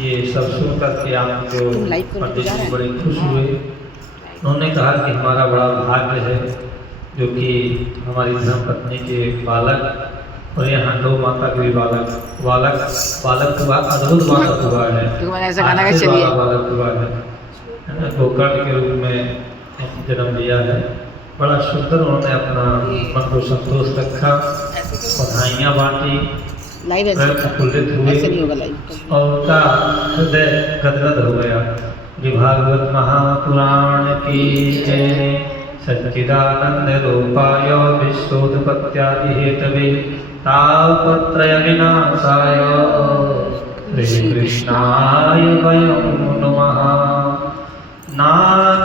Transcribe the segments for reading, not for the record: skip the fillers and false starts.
ये सब सुन करके आप जो पंडित जी बड़े खुश हुए। उन्होंने कहा कि हमारा बड़ा भाग्य है जो कि हमारी धर्मपत्नी के बालक और यहाँ गौ माता के भी बालक हुआ, अद्भुत बालक हुआ है, आश्चर्य वाला बालक हुआ है ना, गोकर्ण के रूप में जन्म लिया है। बड़ा सुंदर उन्होंने अपना मन को संतोष रखा, बधाइयाँ बांटी, प्रफुल्लित हुए और उनका हृदय गदगद हो गया। भागवत महापुराण की जय। सच्चिदानंद रूपाय विश्वोत्पत्त्यादि हेतवे तापत्रय विनाशाय श्री कृष्णाय वयं नमः। ना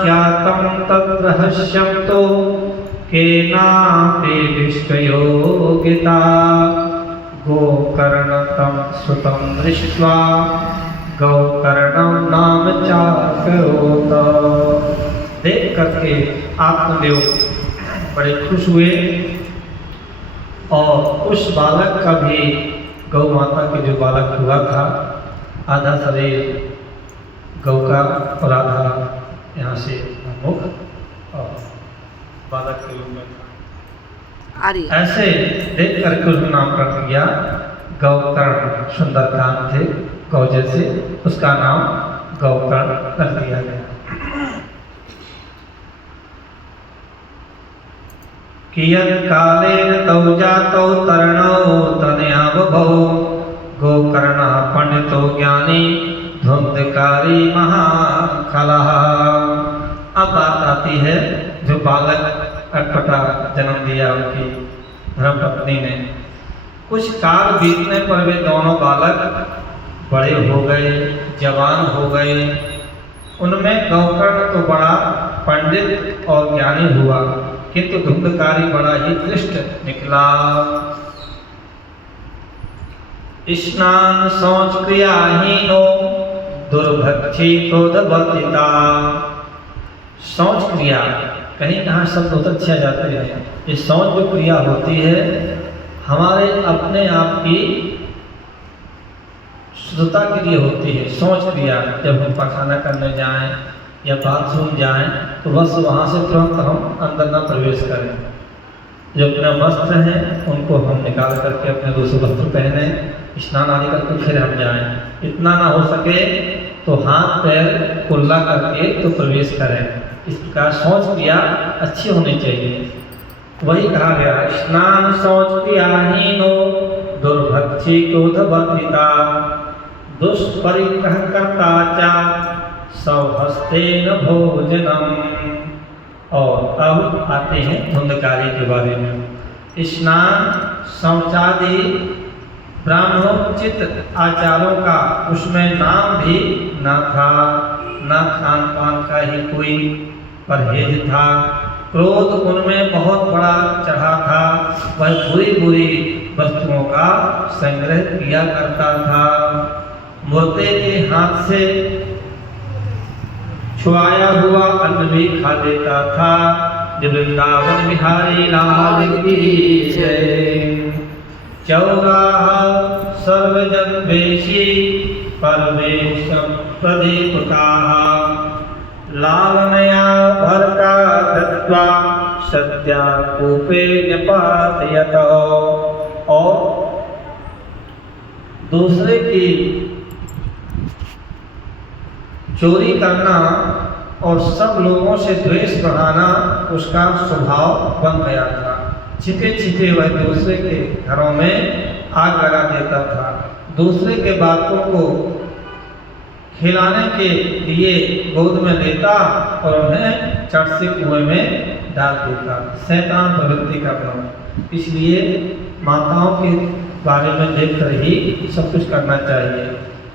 ज्ञातं तद्रहस्यं तो केनापि विश्वयोगिता गोकर्णतं सुतं दृष्ट्वा गौकर्णं नाम चाकरोत। देख करके आत्मदेव बड़े खुश हुए और उस बालक का भी गौ माता के जो बालक हुआ था, आधा शरीर गौ का और आधा यहाँ से मुख और बालक के रूप में था। ऐसे देख करके उसका नामकरण किया गौकर्ण। सुंदर कान थे गौ जैसे, उसका नाम गौकर्ण कर दिया गया। कियत् कालेन तौ जातौ तरणौ तनया बभौ गोकर्णः पंडितो ज्ञानी धुंधकारी महाखलः। अब बात आती है जो बालक अटपटा जन्म दिया उनकी धर्मपत्नी ने। कुछ काल बीतने पर वे दोनों बालक बड़े हो गए, जवान हो गए। उनमें गौकर्ण तो बड़ा पंडित और ज्ञानी हुआ, किंतु धुंधकारी बड़ा ही दृष्ट निकला। स्नान शौच क्रियाहीनो दुर्भक्षी क्रोधवर्तिता। शौच क्रिया कहीं कहाँ शब्द बहुत अच्छे आ जाते हैं। ये शौच जो क्रिया होती है हमारे अपने आप की शुद्धता के लिए होती है। शौच क्रिया जब हम पखाना करने जाएं या बाथरूम जाएं तो बस वहाँ से तुरंत हम अंदर ना प्रवेश करें। जो अपने वस्त्र हैं उनको हम निकाल करके अपने दूसरे वस्त्र पहने, स्नान आदि करके फिर हम जाएं। इतना ना हो सके तो हाथ पैर कुल्ला करके तो प्रवेश करें। इस प्रकार शौच क्रिया अच्छी होनी चाहिए। वही कहा गया स्नान शौच क्रियाहीनो दुर्भक्षी क्रोधवर्तिता दुष्परिग्रह कर्ता च सौहस्तेन भोजनम। और अब आते हैं धुंधकारी के बारे में। स्नान शौचादि ब्राह्मणोचित आचारों का उसमें नाम भी न था, न खान पान का ही कोई परहेज था। क्रोध उनमें बहुत बड़ा चढ़ा था, वह बुरी बुरी वस्तुओं का संग्रह किया करता था। मुर्दे के हाथ से छुआया हुआ अन्न भी खा लेता था। वृंदावन बिहारी लाल की जय। चौराहा सर्वजन वेशी परवेशम प्रदीपकाः लालनया भरता दत्वा सत्या कूपे निपातयत। और दूसरे की चोरी करना और सब लोगों से द्वेष बढ़ाना उसका स्वभाव बन गया था। छिपे छिपे वह दूसरे के घरों में आग लगा देता था। दूसरे के बालकों को खिलाने के लिए गोद में लेता और उन्हें चट से कुएं में डाल देता। शैतान प्रवृत्ति करना। इसलिए माताओं के बारे में देख कर ही सब कुछ करना चाहिए।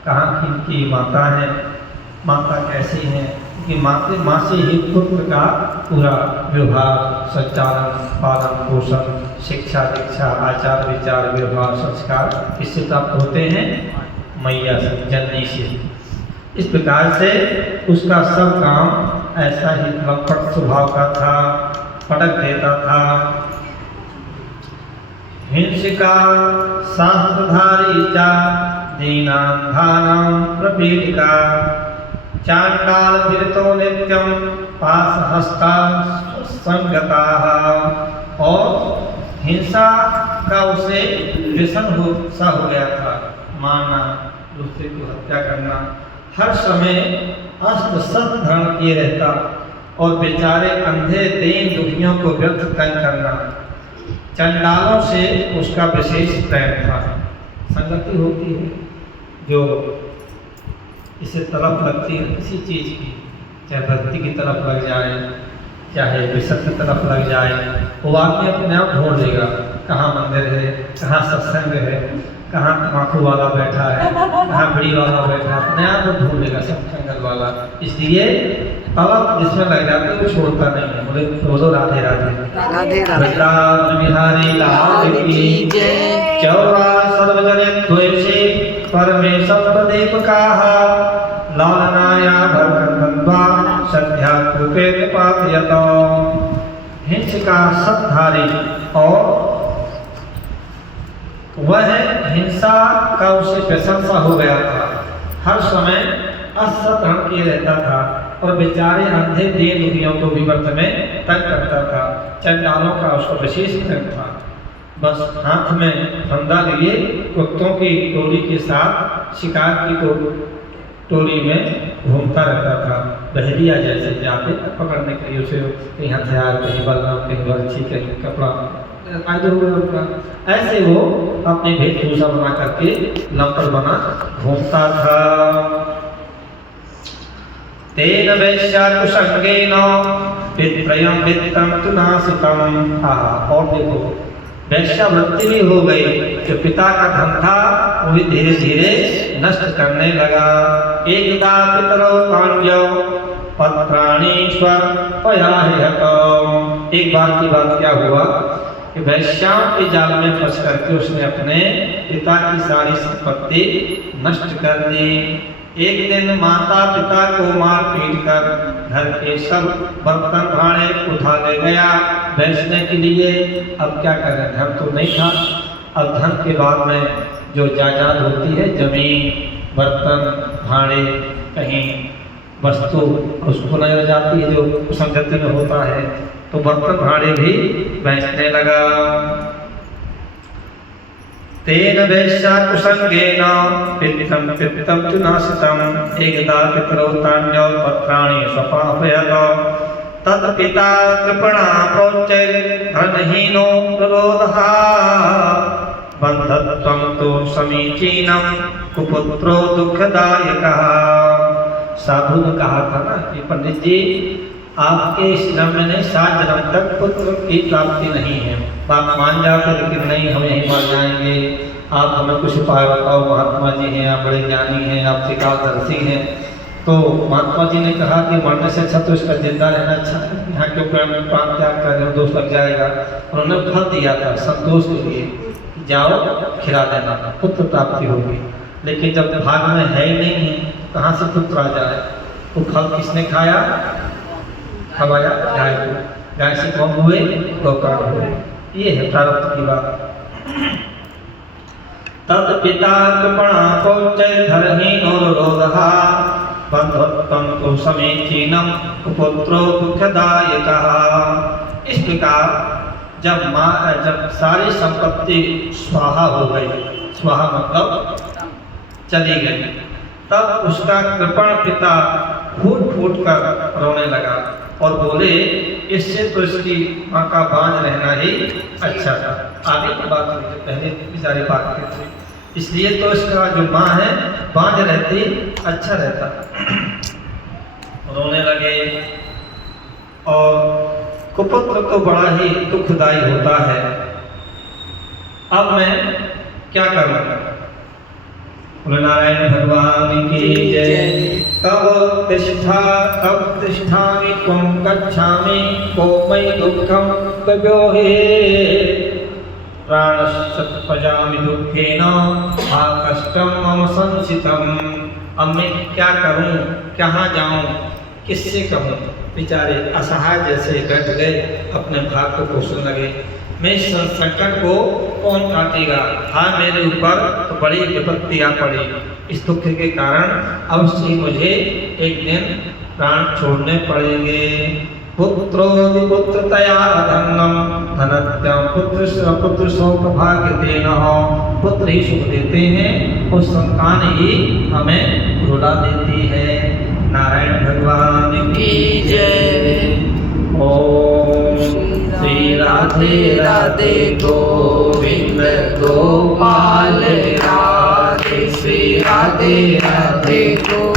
कहाँ की माता है, माता कैसी है, कि माँ से ही पुत्र का पूरा व्यवहार, संचालन, पालन पोषण, शिक्षा दीक्षा, आचार विचार, व्यवहार, संस्कार इससे प्राप्त होते हैं मैया से, जननी से। इस प्रकार से उसका सब काम ऐसा ही लपट स्वभाव का था, पटक देता था। हिंसिका शास्त्रधारी चा दीनान्धानां प्रपीडिका चाण्डाल विरतो नित्यं पाशहस्ता संगताः। और हिंसा का उसे व्यसन सा हो गया था, मारना, दूसरे की हत्या करना, हर समय अस्त्र शस्त्र धारण किए रहता और बेचारे अंधे दीन दुखियों को व्यर्थ तंग करना। चंडालों से उसका विशेष प्रेम था। संगति होती है जो इसे तरफ लगती है किसी चीज़ की, चाहे भक्ति की तरफ लग जाए, चाहे विषय की तरफ लग जाए, वो आदमी अपने आप ढूंढ लेगा कहाँ मंदिर है, कहाँ सत्संग है, कहाँ तम्बाकू वाला बैठा है, कहाँ बीड़ी वाला बैठा है, अपने आप वो ढूंढ लेगा सत्संगत वाला। इसलिए तलब जिसमें लग जाते वो छोड़ता नहीं है। बोले बोलो राधे राधे। राधे राधे। वृंदावन बिहारी लाल की जय। चौरा सर्वजन द्वेषे परमेश्वर प्रदीपकाः लालनाया भरकंदन्वा सद्या कृपे पातयतो। हिंस का सतधारी और वह हिंसा का उसे प्रशंसा हो गया था, हर समय असत रंग किए रहता था और बेचारे अंधे दीन दुखियों को भी व्रत में तंग करता था। चंडालों का उसको विशेष प्रेम था। बस हाथ में फंदा लिए कुत्तों की टोली के साथ शिकार की टोली में घूमता रहता था। बहरिया जैसे जाते पकड़ने के लिए उसे कहीं हथियार, कहीं बल्लम, कहीं बर्छी, कहीं कपड़ा फायदे हुए उनका। ऐसे वो अपने वेशभूषा बना करके लंपट बना घूमता था। तेन वैश्या कुसंगेन पित्रयं वित्तं तु नासितम्। और देखो वैश्यावृत्ति भी हो गई, जो पिता का धन था वो भी धीरे धीरे नष्ट करने लगा। एकदा पितरौ पाण्ड्यौ पत्राणि स्वपयाह्यतौ। एक बार की बात क्या हुआ कि वैश्याओं के जाल में फंस करके उसने अपने पिता की सारी संपत्ति नष्ट कर दी। एक दिन माता पिता को मार पीट कर घर के सब बर्तन भाड़े उठा ले गया बेचने के लिए। अब क्या करें, धन तो नहीं था। अब धन के बाद में जो जायदाद होती है, जमीन, बर्तन भाड़े, कहीं वस्तु उसको नजर जाती है जो संगति में होता है, तो बर्तन भाड़े भी बेचने लगा। तेन वैश्या कुसंगेन पित्तं तु नासितम्। एकदा पितरौ तान्यौ पत्राणि स्वपापयतौ। तत्पिता कृपणा प्रोच्चैर् धनहीनो प्ररोदः। बन्धत्वं तु समीचीनं कुपुत्रो दुःखदायकः। साधु ने कहा था ना कि पंडित जी आपके इस जन्म में 7 जन्म तक पुत्र की प्राप्ति नहीं है। बात मान जाते लेकिन नहीं, हमें ही मर जाएंगे, आप हमें कुछ उपाय बताओ। महात्मा जी हैं, आप बड़े ज्ञानी हैं, आप त्रिकालदर्शी हैं। तो महात्मा जी ने कहा कि मरने से अच्छा तो इसका जिंदा रहना अच्छा है, यहाँ क्यों प्राण त्याग कर रहे हो, दोष लग जाएगा। उन्होंने फल दिया था संतोष के लिए, जाओ खिला देना, पुत्र प्राप्ति होगी। लेकिन जब भाग में है ही नहीं है, कहाँ से पुत्र आ जाए। वो फल किसने खाया? खवाया गाय को। गाय से कौन हुए? गोकर्ण हुए। ये है प्रारब्ध की बात। तत्पिता कृपणा प्रोच्चैर् धनहीनो रोदः। बन्धत्वं तु समीचीनं कुपुत्रो दुःखदायकः। इस प्रकार जब सारी संपत्ति स्वाहा हो गई, स्वाहा मतलब चली गई, तब उसका कृपण पिता फूट फूट कर रोने लगा और बोले इससे तो इसकी माँ का बांझ रहना ही अच्छा था। आगे की बात हुई, पहले बेचारी बात थे, इसलिए तो इसका जो माँ है बांझ रहती अच्छा रहता। रोने लगे। और कुपुत्र तो बड़ा ही दुखदायी होता है। अब मैं क्या करूँगा? नारायण भगवान की जय। तब तिष्ठामि त्वं गच्छामि को मयि दुःखं प्रव्योहे। प्राणशतपजामि दुःखेन हा कष्टं मम संसितम्। अब मैं क्या करूं, कहाँ जाऊं, किससे कहूं? बेचारे असहाय जैसे बैठ गए, अपने भाग को कोसने लगे। मैं संकट को कौन काटेगा, हाँ मेरे ऊपर तो बड़ी विपत्ति आ पड़ी। इस दुख के कारण अवश्य ही मुझे एक दिन प्राण छोड़ने पड़ेंगे। पुत्रो पुत्रतया धनम धनत्यम पुत्र शोक भाग्य देना हो। पुत्र ही सुख देते हैं और संतान ही हमें रुला देती है। नारायण भगवान की जय। ओम श्री राधे राधे गोविंद गोपाल राधे। श्री राधे राधे गोविंद